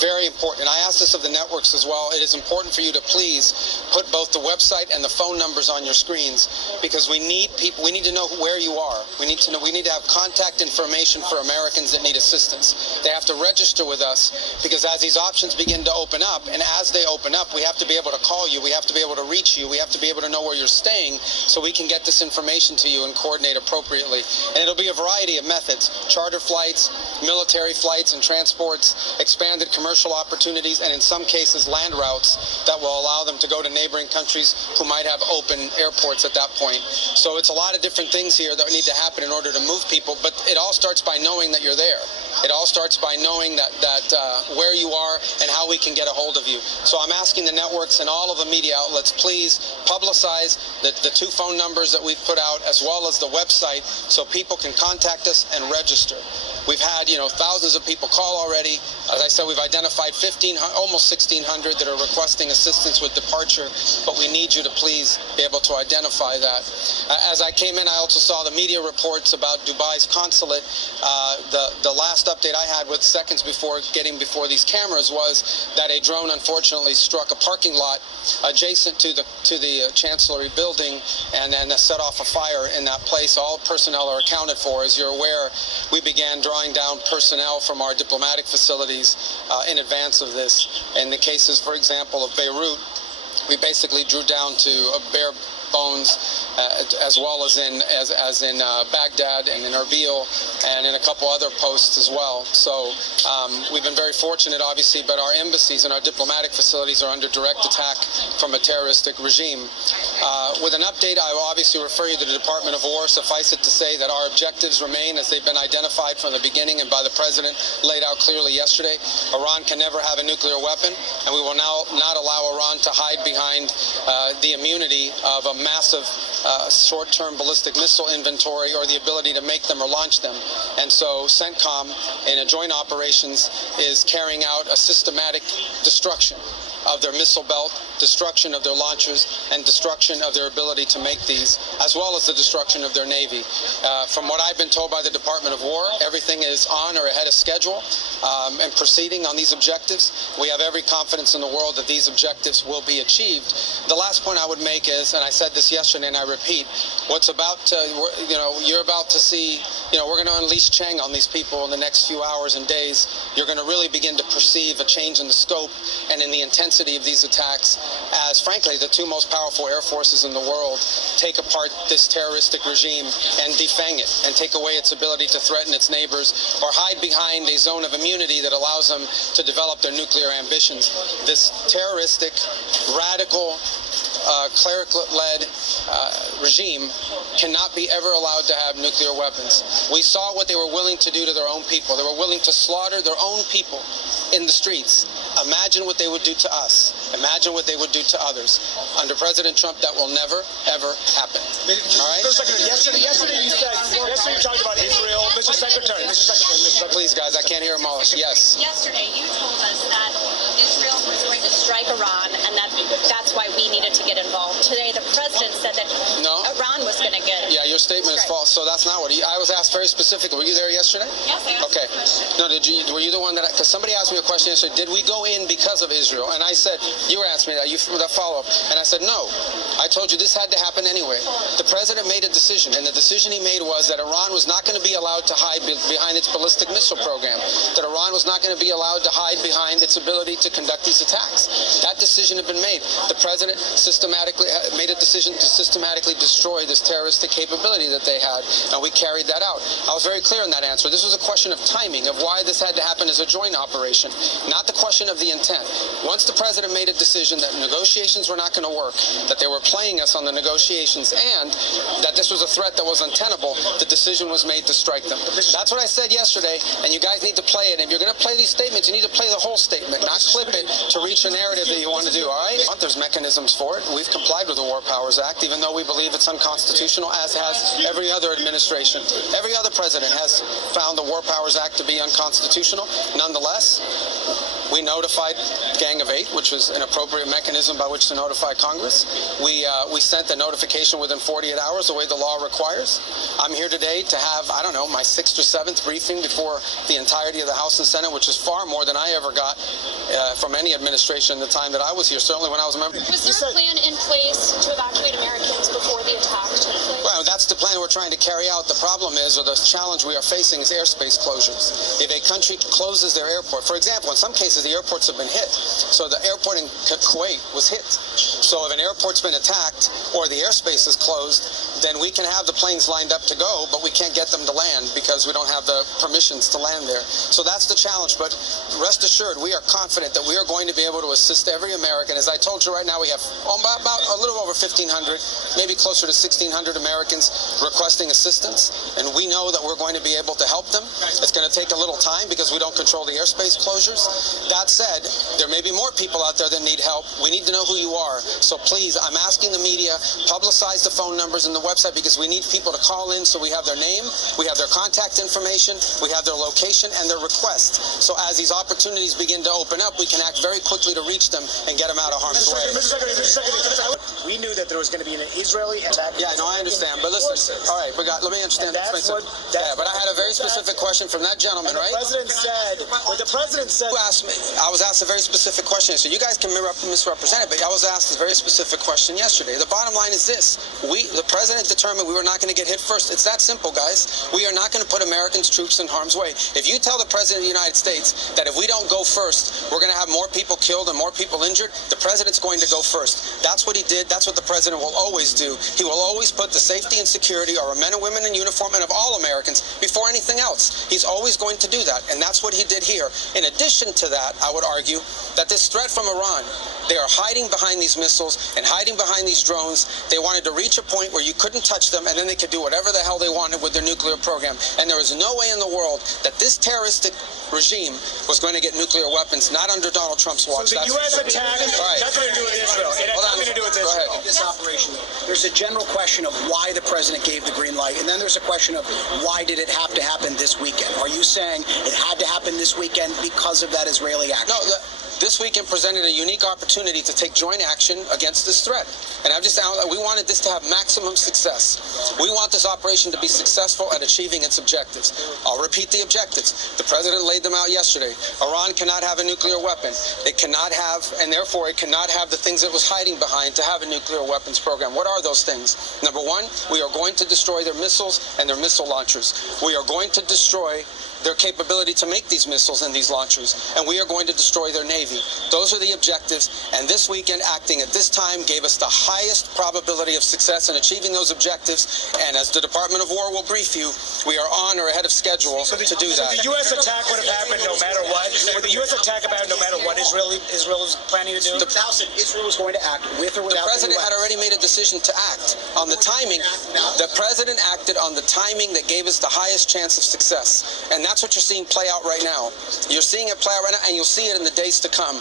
Very important. I asked this of the networks as well. It is important for you to please put both the website and the phone numbers on your screens, because we need people. We need to know where you are. We need to know. We need to have contact information for Americans that need assistance. They have to register with us, because as these options begin to open up, and as they open up, we have to be able to call you. We have to be able to reach you. We have to be able to know where you're staying, so we can get this information to you and coordinate appropriately. And it'll be a variety of methods: charter flights, military flights and transports, expanded commercial opportunities, and in some cases land routes that will allow them to go to neighboring countries who might have open airports at that point. So it's a lot of different things here that need to happen in order to move people, but it all starts by knowing that you're there. It all starts by knowing that where you are and how we can get a hold of you. So I'm asking the networks and all of the media outlets, please publicize the two phone numbers that we've put out, as well as the website, so people can contact us and register. We've had, thousands of people call already. As I said, we've identified almost 1,600 that are requesting assistance with departure, but we need you to please be able to identify that. As I came in, I also saw the media reports about Dubai's consulate. The last update I had with seconds before getting before these cameras was that a drone unfortunately struck a parking lot adjacent to the Chancellery building, and then set off a fire in that place. All personnel are accounted for. As you're aware, we began drawing down personnel from our diplomatic facilities in advance of this. In the cases, for example, of Beirut, we basically drew down to bare bones, as well as in Baghdad and in Rubio and in a couple other posts as well. So we've been very fortunate, obviously, but our embassies and our diplomatic facilities are under direct attack from a terroristic regime. With an update, I will obviously refer you to the Department of War. Suffice it to say that our objectives remain as they've been identified from the beginning and by the President laid out clearly yesterday. Iran can never have a nuclear weapon, and we will now not allow Iran to hide behind the immunity of a massive short-term ballistic missile inventory, or the ability to make them or launch them. And so CENTCOM, in a joint operations, is carrying out a systematic destruction of their missile belt, destruction of their launchers, and destruction of their ability to make these, as well as the destruction of their Navy. From what I've been told by the Department of War, everything is on or ahead of schedule and proceeding on these objectives. We have every confidence in the world that these objectives will be achieved. The last point I would make is, and I said this yesterday and I repeat, what's about to, you're about to see, we're going to unleash Cheng on these people in the next few hours and days. You're going to really begin to perceive a change in the scope and in the intensity of these attacks, as frankly the two most powerful air forces in the world take apart this terroristic regime and defang it and take away its ability to threaten its neighbors or hide behind a zone of immunity that allows them to develop their nuclear ambitions. This terroristic, radical, cleric-led regime cannot be ever allowed to have nuclear weapons. We saw what they were willing to do to their own people. They were willing to slaughter their own people in the streets. Imagine what they would do to us. Imagine what they would do to others. Under President Trump, that will never, ever happen. All right? Yesterday you talked about Israel. Mr. Secretary. Please, guys, I can't hear them all. Yes. Yesterday you told us that Israel was going to strike Iran, and that's why we needed to get involved. Today, the president said that Iran was going to get. Yeah, your statement is false. So that's not what I was asked very specifically. Were you there yesterday? Yes, I asked. Okay. No, were you the one because somebody asked me a question yesterday? Did we go in because of Israel? And I said, you were asking me that follow up, and I said no. I told you this had to happen anyway. The president made a decision, and the decision he made was that Iran was not going to be allowed to hide behind its ballistic missile program. That Iran was not going to be allowed to hide behind its ability to conduct these attacks. That decision had been made. The president systematically made a decision to systematically destroy this terroristic capability that they had, and we carried that out. I was very clear in that answer. This was a question of timing, of why this had to happen as a joint operation, not the question of the intent. Once the president made a decision that negotiations were not going to work, that they were playing us on the negotiations, and that this was a threat that was untenable, the decision was made to strike them. That's what I said yesterday, and you guys need to play it. If you're going to play these statements, you need to play the whole statement, not clip it to reach a narrative that you want to do, all right? There's mechanisms for it. We've complied with the War Powers Act, even though we believe it's unconstitutional, as has every other administration. Every other president has found the War Powers Act to be unconstitutional. Nonetheless, We notified Gang of Eight, which was an appropriate mechanism by which to notify Congress. We sent the notification within 48 hours, the way the law requires. I'm here today to have, I don't know, my 6th or 7th briefing before the entirety of the House and Senate, which is far more than I ever got from any administration in the time that I was here, certainly when I was a member. Was there a plan in place to evacuate Americans before the attack took place? Well, that's the plan we're trying to carry out. The problem is, or the challenge we are facing, is airspace closures. If a country closes their airport, for example, in some cases the airports have been hit. So the airport in Kuwait was hit. So if an airport's been attacked or the airspace is closed, then we can have the planes lined up to go, but we can't get them to land because we don't have the permissions to land there. So that's the challenge. But rest assured, we are confident that we are going to be able to assist every American. As I told you right now, we have about a little over 1,500, maybe closer to 1,600 Americans requesting assistance, and we know that we're going to be able to help them. It's going to take a little time because we don't control the airspace closures. That said, there may be more people out there that need help. We need to know who you are. So please, I'm asking the media, publicize the phone numbers and the website, because we need people to call in so we have their name, we have their contact information, we have their location and their request. So as these opportunities begin to open up, we can act very quickly to reach them and get them out of harm's way. We knew that there was going to be an Israeli attack. Yeah, no, I understand. But listen, all right, let me understand. But I had a very specific question from that gentleman, right? The president said. Who asked me? I was asked a very specific question. So you guys can misrepresent it, but I was asked a very specific question yesterday. The bottom line is this: the president determined we were not going to get hit first. It's that simple, guys. We are not going to put Americans' troops in harm's way. If you tell the president of the United States that if we don't go first, we're going to have more people killed and more people injured, the president's going to go first. That's what he did. That's what the president will always do. He will always put the safety and security of our men and women in uniform and of all Americans before anything else. He's always going to do that, and that's what he did here. In addition to that, I would argue that this threat from Iran, they are hiding behind these missiles and hiding behind these drones. They wanted to reach a point where you couldn't touch them, and then they could do whatever the hell they wanted with their nuclear program. And there is no way in the world that this terroristic regime was going to get nuclear weapons, not under Donald Trump's watch. So the U.S. attack has nothing to do with Israel. It has nothing to do with Israel. This operation, there's a general question of why the president gave the green light, and then there's a question of why did it have to happen this weekend? Are you saying it had to happen this weekend because of that Israeli action? No, this weekend presented a unique opportunity to take joint action against this threat. And we wanted this to have maximum success. We want this operation to be successful at achieving its objectives. I'll repeat the objectives. The president laid them out yesterday. Iran cannot have a nuclear weapon. It cannot have, and therefore it cannot have the things it was hiding behind to have a nuclear weapons program. What are those things? Number one, we are going to destroy their missiles and their missile launchers. We are going to destroy their capability to make these missiles and these launchers, and we are going to destroy their Navy. Those are the objectives, and this weekend, acting at this time, gave us the highest probability of success in achieving those objectives, and as the Department of War will brief you, we are on or ahead of schedule to do that. The U.S. attack would have happened no matter what? Would the U.S. attack about no matter what Israel is planning to do? Israel was going to act with or without the president had already made a decision to act on the timing. The president acted on the timing that gave us the highest chance of success, and that's what you're seeing play out right now. You're seeing it play out right now, and you'll see it in the days to come.